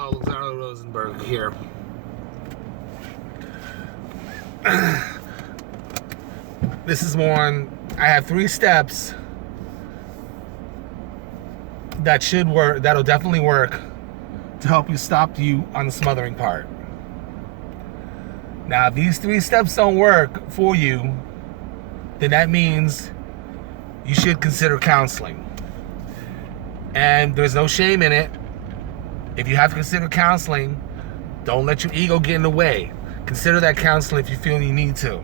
Hello, Lazaro Rosenberg here. This is more on, I have 3 steps that should work, that'll definitely work to help you stop you on the smothering part. Now, if these 3 steps don't work for you, then that means you should consider counseling. And there's no shame in it. If you have to consider counseling, don't let your ego get in the way. Consider that counseling if you feel you need to.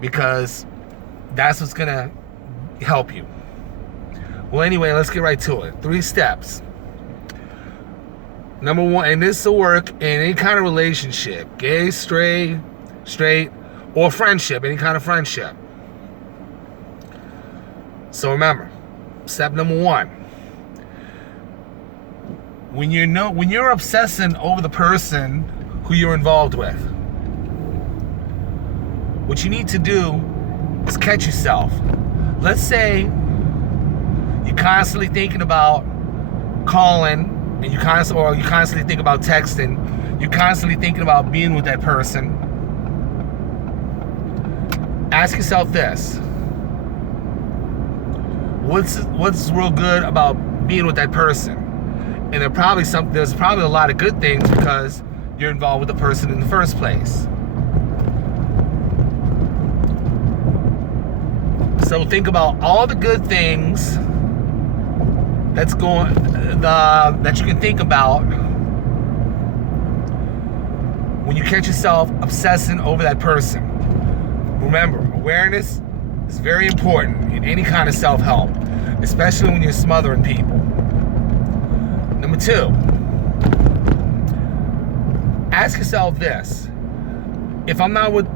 Because that's what's going to help you. Well, anyway, let's get right to it. 3 steps. Number 1, and this will work in any kind of relationship. Gay, straight, or friendship. Any kind of friendship. So remember, step number 1. When you're obsessing over the person who you're involved with, what you need to do is catch yourself. Let's say you're constantly thinking about calling, and you constantly think about texting. You're constantly thinking about being with that person. Ask yourself this: what's real good about being with that person? And there's probably a lot of good things because you're involved with the person in the first place. So think about all the good things that you can think about when you catch yourself obsessing over that person. Remember, awareness is very important in any kind of self-help, especially when you're smothering people. Number 2, ask yourself this: if I'm not with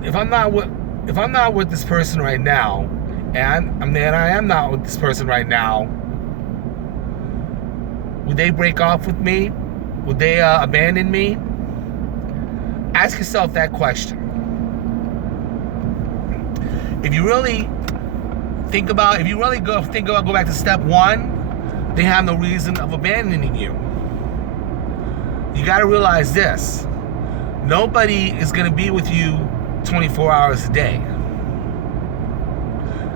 this person right now, and I am not with this person right now, would they break off with me? Would they abandon me? Ask yourself that question. If you really go back to step 1, they have no reason of abandoning you. You got to realize this: nobody is going to be with you 24 hours a day.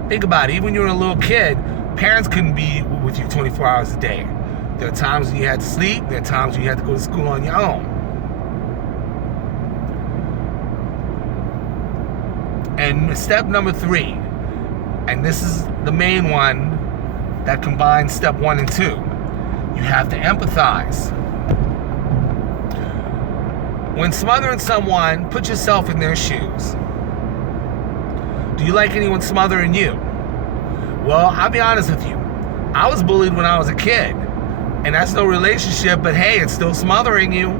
Think about it. Even when you were a little kid, parents couldn't be with you 24 hours a day. There are times when you had to sleep. There are times when you had to go to school on your own. And step number 3, and this is the main one that combines step 1 and 2. You have to empathize. When smothering someone, put yourself in their shoes. Do you like anyone smothering you? Well, I'll be honest with you. I was bullied when I was a kid. And that's no relationship, but hey, it's still smothering you.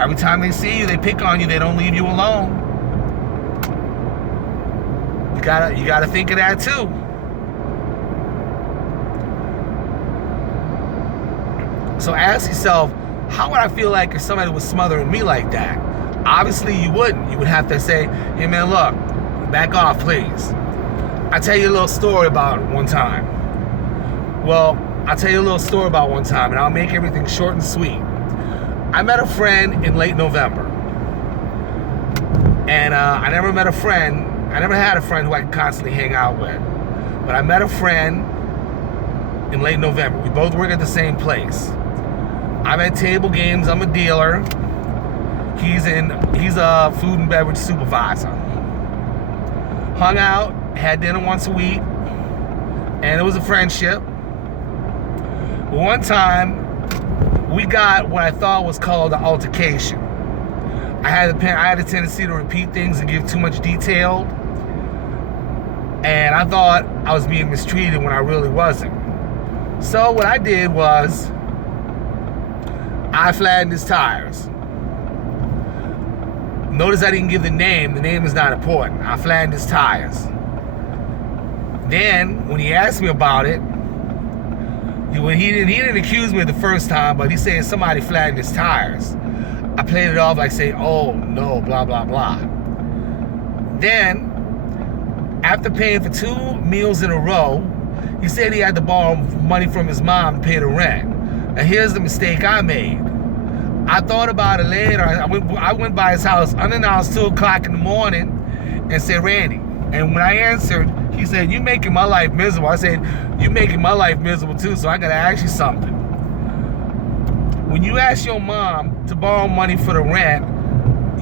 Every time they see you, they pick on you. They don't leave you alone. You gotta think of that too. So ask yourself, how would I feel like if somebody was smothering me like that? Obviously, you wouldn't. You would have to say, hey man, look, back off, please. I'll tell you a little story about one time. And I'll make everything short and sweet. I met a friend in late November. And I never had a friend who I could constantly hang out with. But I met a friend in late November. We both work at the same place. I'm at table games. I'm a dealer. He's a food and beverage supervisor. Hung out, had dinner once a week, and it was a friendship. One time, we got what I thought was called an altercation. I had a tendency to repeat things and give too much detail, and I thought I was being mistreated when I really wasn't. So what I did was, I flattened his tires. Notice I didn't give the name. The name is not important. I flattened his tires. Then, when he asked me about it, he didn't accuse me the first time, but he said somebody flattened his tires. I played it off like saying, oh no, blah, blah, blah. Then, after paying for 2 meals in a row, he said he had to borrow money from his mom to pay the rent. Now here's the mistake I made. I thought about it later. I went by his house unannounced 2 o'clock in the morning and said, Randy. And when I answered, he said, you making my life miserable. I said, you making my life miserable too, so I gotta ask you something. When you asked your mom to borrow money for the rent,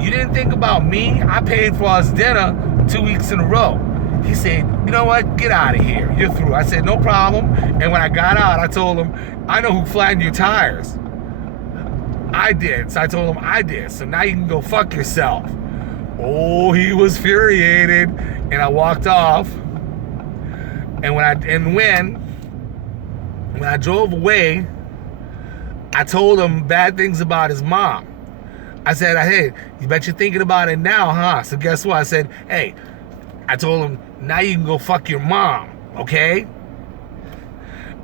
you didn't think about me? I paid for us dinner 2 weeks in a row. He said, you know what? Get out of here. You're through. I said, no problem. And when I got out, I told him, I know who flattened your tires. I did. So I told him I did. So now you can go fuck yourself. Oh, he was infuriated. And I walked off. And when I drove away, I told him bad things about his mom. I said, hey, you bet you're thinking about it now, huh? So guess what? I said, hey, I told him, now you can go fuck your mom, okay?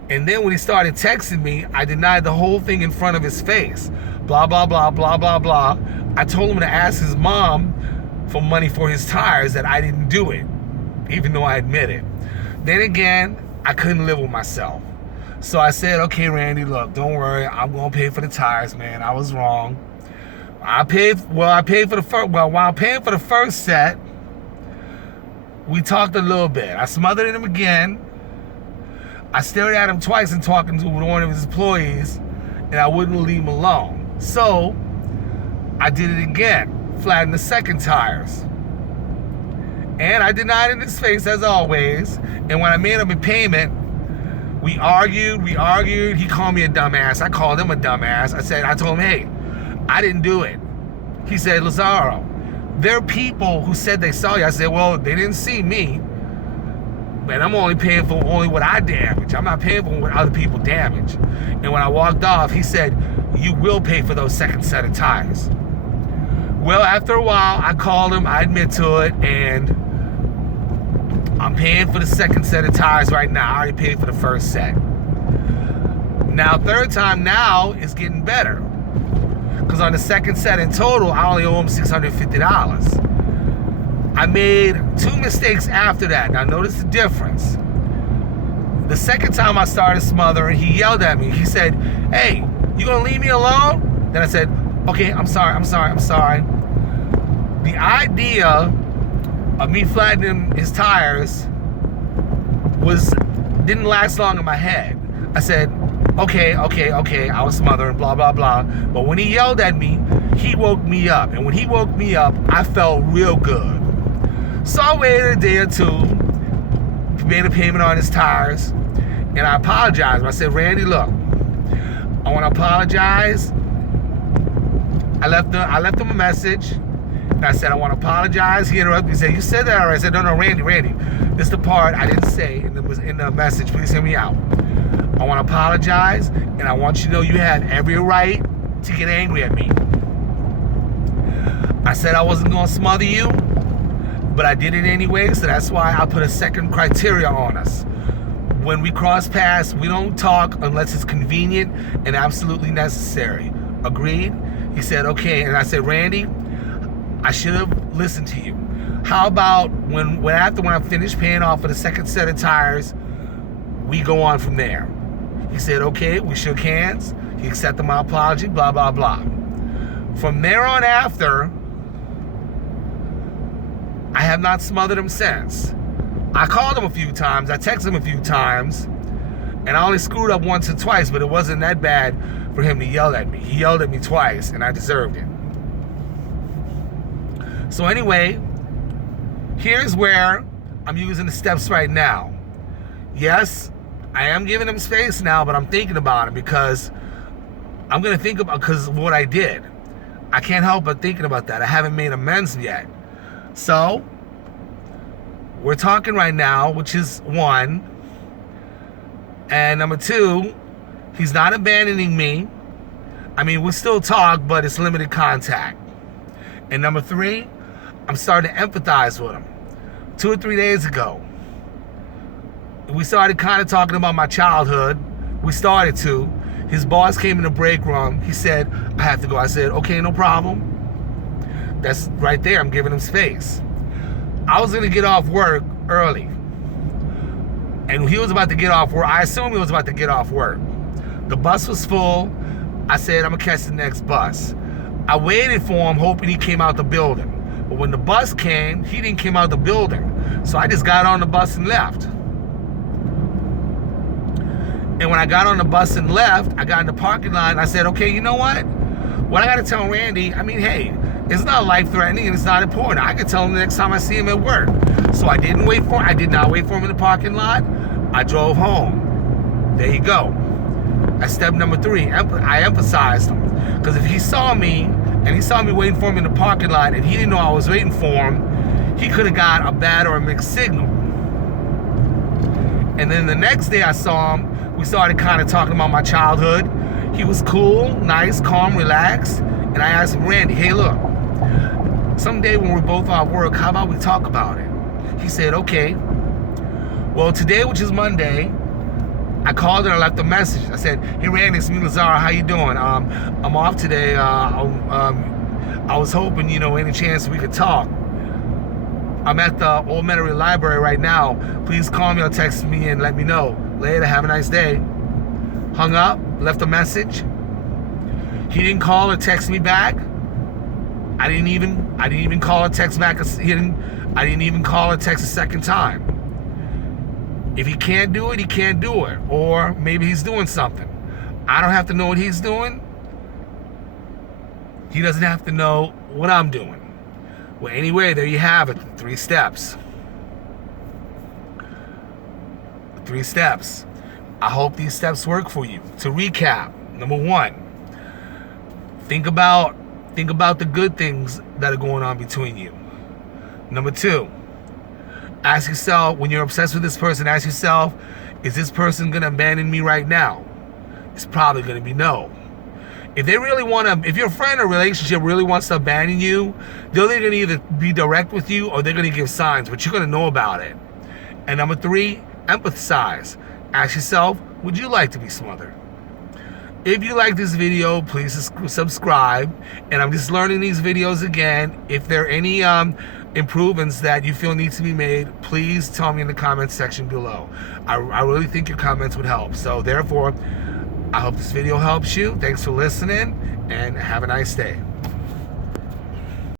And then when he started texting me, I denied the whole thing in front of his face. Blah, blah, blah, blah, blah, blah. I told him to ask his mom for money for his tires, that I didn't do it, even though I admit it. Then again, I couldn't live with myself. So I said, okay, Randy, look, don't worry. I'm going to pay for the tires, man. I was wrong. While paying for the first set, we talked a little bit. I smothered him again. I stared at him twice and talking to one of his employees, and I wouldn't leave him alone. So I did it again, flattened the second tires. And I denied in his face as always. And when I made him a payment, we argued. He called me a dumbass. I called him a dumbass. I told him, hey, I didn't do it. He said, Lazaro, there are people who said they saw you. I said, well, they didn't see me. Man, I'm only paying for only what I damage. I'm not paying for what other people damage. And when I walked off, he said, you will pay for those second set of tires. Well, after a while, I called him, I admit to it, and I'm paying for the second set of tires right now. I already paid for the first set. Now, third time now is getting better. Because on the second set in total, I only owe him $650. I made 2 mistakes after that. Now, notice the difference. The second time I started smothering, he yelled at me. He said, hey, you gonna leave me alone? Then I said, okay, I'm sorry. The idea of me flattening his tires didn't last long in my head. I said, okay, I was smothering, blah, blah, blah. But when he yelled at me, he woke me up. And when he woke me up, I felt real good. So I waited a day or two, made a payment on his tires, and I apologized. I said, Randy, look, I want to apologize. I left him a message, and I said, I want to apologize. He interrupted me. He said, you said that already. I said, no, Randy, this is the part I didn't say, and it was in the message. Please hear me out. I want to apologize, and I want you to know you had every right to get angry at me. I said I wasn't going to smother you, but I did it anyway, so that's why I put a second criteria on us. When we cross paths, we don't talk unless it's convenient and absolutely necessary. Agreed? He said, okay. And I said, Randy, I should have listened to you. How about when I finish paying off for the second set of tires, we go on from there? He said, okay. We shook hands. He accepted my apology, blah, blah, blah. From there on after, I have not smothered him since. I called him a few times. I texted him a few times. And I only screwed up once or twice, but it wasn't that bad for him to yell at me. He yelled at me twice, and I deserved it. So anyway, here's where I'm using the steps right now. Yes, I am giving him space now, but I'm thinking about it because I'm going to think about because of what I did. I can't help but thinking about that. I haven't made amends yet. So, we're talking right now, which is 1. And number 2, he's not abandoning me. I mean, we still talk, but it's limited contact. And number 3, I'm starting to empathize with him. 2 or 3 days ago, we started kind of talking about my childhood. We started to. His boss came in the break room. He said, I have to go. I said, okay, no problem. That's right there. I'm giving him space. I was going to get off work early. And he was about to get off work. I assume he was about to get off work. The bus was full. I said, I'm gonna catch the next bus. I waited for him, hoping he came out the building. But when the bus came, he didn't come out the building. So I just got on the bus and left. And when I got on the bus and left, I got in the parking lot and I said, okay, you know what? What I gotta tell Randy, I mean, hey, it's not life-threatening and it's not important. I can tell him the next time I see him at work. So I did not wait for him in the parking lot. I drove home. There you go. That's step number 3. I emphasized him. Because if he saw me, and he saw me waiting for him in the parking lot, and he didn't know I was waiting for him, he could have got a bad or a mixed signal. And then the next day I saw him, we started kind of talking about my childhood. He was cool, nice, calm, relaxed. And I asked him, Randy, hey, look, someday when we're both off work, how about we talk about it? He said, okay. Well, today, which is Monday, I called and I left a message. I said, hey, Randy, it's me, Lazar. How you doing? I'm off today. I was hoping, any chance we could talk. I'm at the Old Metairie Library right now. Please call me or text me and let me know. Later, have a nice day. Hung up, left a message. He didn't call or text me back. I didn't even call or text back. I didn't even call or text a second time. If he can't do it, he can't do it. Or maybe he's doing something. I don't have to know what he's doing. He doesn't have to know what I'm doing. Well, anyway, there you have it. 3 steps. 3 steps. I hope these steps work for you. To recap, number 1, think about the good things that are going on between you. Number 2, ask yourself, when you're obsessed with this person, ask yourself, is this person going to abandon me right now? It's probably going to be no. If your friend or relationship really wants to abandon you, they're going to either be direct with you or they're going to give signs, but you're going to know about it. And number 3, empathize. Ask yourself, would you like to be smothered? If you like this video, please subscribe. And I'm just learning these videos again. If there are any improvements that you feel need to be made, please tell me in the comments section below. I really think your comments would help. So therefore, I hope this video helps you. Thanks for listening and have a nice day.